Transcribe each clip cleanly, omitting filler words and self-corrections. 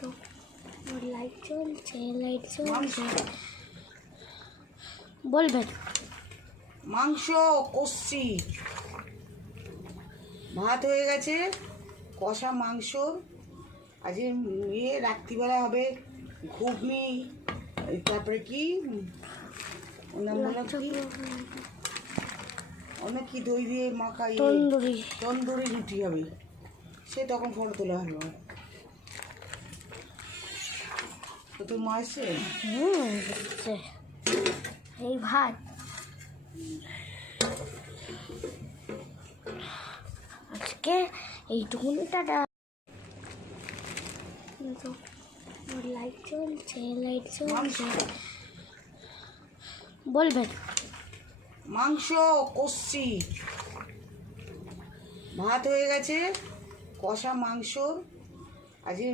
তো লাইট জ্বলছে বলবেন। মাংস কষছি, ভাত হয়ে গেছে, কষা মাংস। আজকে রাত্রিবেলা হবে ঘুগনি, তারপরে কি অনেক কি দই দিয়ে মাখা তন্দুরি রুটি হবে, সে তখন ফটো তোলা হলো। তো তোর মা এসছে? এই ভাত আজকে এইটুকুনি। টাটা। লাইট জ্বলছে বলবেন। মাংস কষছি, ভাত হয়ে গেছে, কষা মাংস। আজকে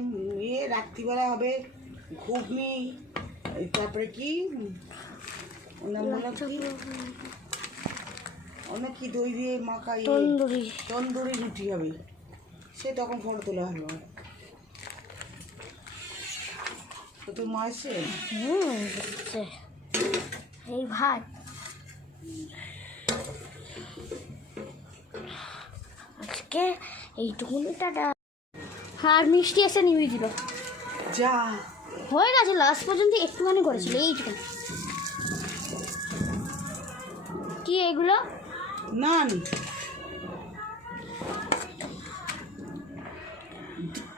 রাত্রিবেলা হবে ঘুগনি, তারপরে কি অনেক কি দই দিয়ে মাখা তন্দুরি রুটি হবে, সে তখন ফটো তোলা হলো। তো তোর মা এসছে? এই ভাত আজকে এইটুকুনি। টাটা। আর মিষ্টি এসে নিবি দিল, যা হয়ে গেছে। লাস্ট পর্যন্ত একটুখানি করেছিল এইটুখানি। কি এগুলো? নান,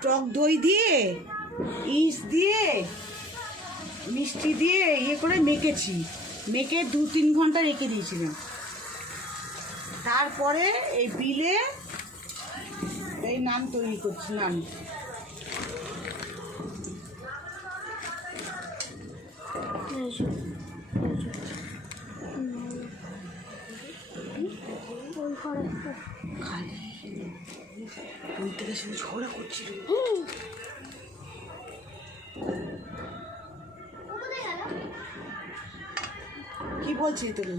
টক দই দিয়ে, ইস দিয়ে, মিষ্টি দিয়ে করে মেখেছি। মেখে 2-3 ঘন্টা রেখে দিয়েছিলাম। তারপরে এই বিলে এই নান তৈরি করছি। নান ওই থেকে শুধু ঝগড়া করছিল। কি বলছি তুমি?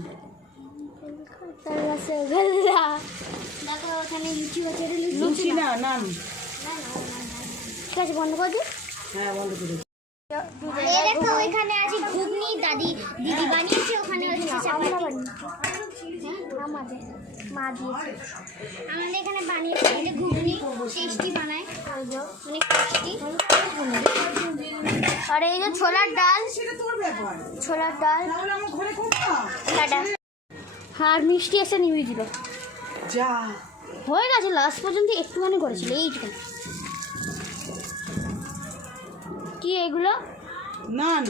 দেখো ওখানে লুচি হচ্ছে। লুচি না, নান। ঠিক আছে, বন্ধ করে দিই। হ্যাঁ, বন্ধ করে। দেখো ওইখানে আছে ঘুগনি, দিদি বানিয়েছে। ওখানে মা দিয়েছে। আমাদের এখানে বানিয়েছে ঘুগনি, টেস্টি বানায়, অনেক টেস্টি। আর এই যে ছোলার ডাল, টাটা। আর মিষ্টি এসে নিবি দিল, যা হয়ে গেছে। লাস্ট পর্যন্ত একটুখানি করেছিল এইটুখানি। কি এগুলো? নান,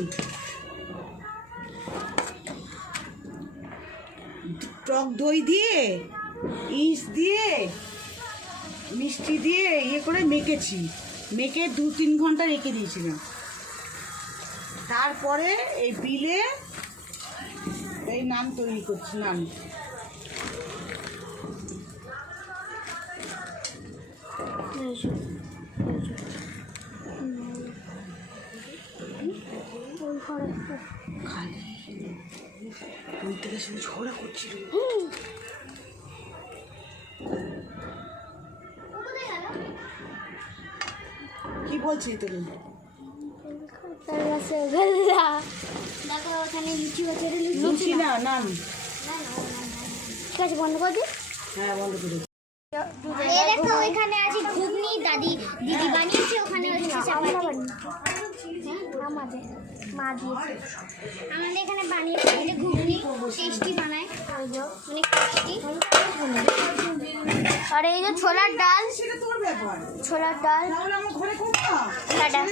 টক দই দিয়ে, ইস দিয়ে, মিষ্টি দিয়ে করে মেখেছি। মেখে 2-3 ঘন্টা রেখে দিয়েছিলাম। তারপরে এই বিলে এই নান তৈরি করছি। নান ওই থেকে শুধু ঝগড়া করছিল। কি বলছি তুমি? দেখো ওখানে লুচি হচ্ছে। লুচি না, নান। ঠিক আছে, বন্ধ করে দিই। হ্যাঁ, বন্ধ করে। দেখো ওইখানে আছে ঘুগনি, দিদি বানিয়েছে। ওখানে মা দিয়েছে। আমাদের এখানে বানিয়েছে ঘুগনি, টেস্টি বানায়, অনেক টেস্টি। আর এই যে ছোলার ডাল, সেটা তোর ব্যাপার। টাটা।